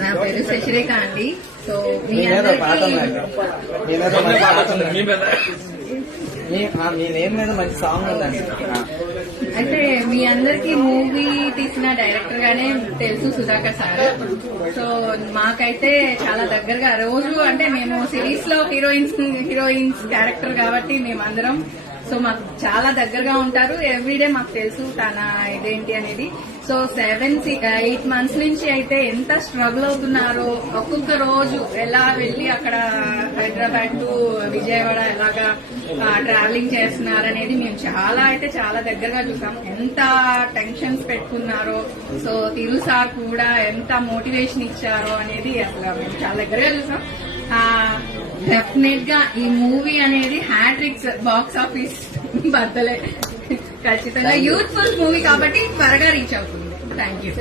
నా పేరు శశిరేఖ అండి. సో మీ అందరికీ మీ నేమ్ మీద మంచి సాంగ్ ఉందండి. అంటే మీ అందరికీ మూవీ తీసిన డైరెక్టర్ గానే తెలుసు సుధాకర్ సార్. సో మాకైతే చాలా దగ్గరగా రోజు అంటే మేము సిరీస్ లో హీరోయిన్స్ క్యారెక్టర్ కాబట్టి మేమందరం సో మాకు చాలా దగ్గరగా ఉంటారు. ఎవ్రీడే మాకు తెలుసు తన ఇదేంటి అనేది. సో 7-8 months నుంచి అయితే ఎంత స్ట్రగుల్ అవుతున్నారో, ఒక్కొక్క రోజు ఎలా వెళ్లి అక్కడ హైదరాబాద్ టు విజయవాడ ఎలాగా ట్రావెలింగ్ చేస్తున్నారనేది మేము చాలా దగ్గరగా చూసాం. ఎంత టెన్షన్స్ పెట్టుకున్నారో, సో తిరు సార్ కూడా ఎంత మోటివేషన్ ఇచ్చారో అనేది అసలు మేము చాలా దగ్గరగా చూసాం. డెఫినెట్ గా ఈ మూవీ అనేది హ్యాట్రిక్స్ బాక్స్ ఆఫీస్ బద్దలే. ఖచ్చితంగా యూత్ఫుల్ మూవీ కాబట్టి త్వరగా రీచ్ అవుతుంది. Thank you.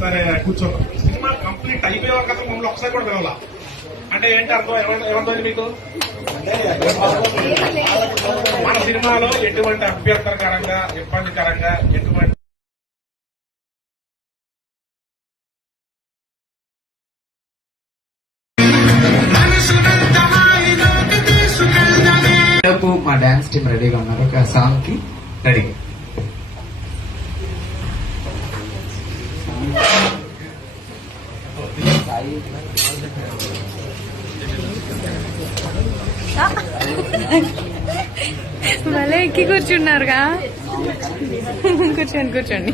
సరే కూర్చో. సినిమా కంప్లీట్ అయిపోయే వరకు అసలు మమ్మల్ని ఒకసారి కూడా పిలవాలా అంటే ఏంటి అర్థం? ఏమంటుంది మీకు? మన సినిమాలో ఎటువంటి అభ్యంతరకరంగా, ఇబ్బందికరంగా, ఎటువంటి మా డాన్స్ టీం రెడీగా ఉన్నారు. ఒక సాంగ్ కి రెడీ. భలే ఎక్కి కూర్చున్నారుగా. కూర్చోండి.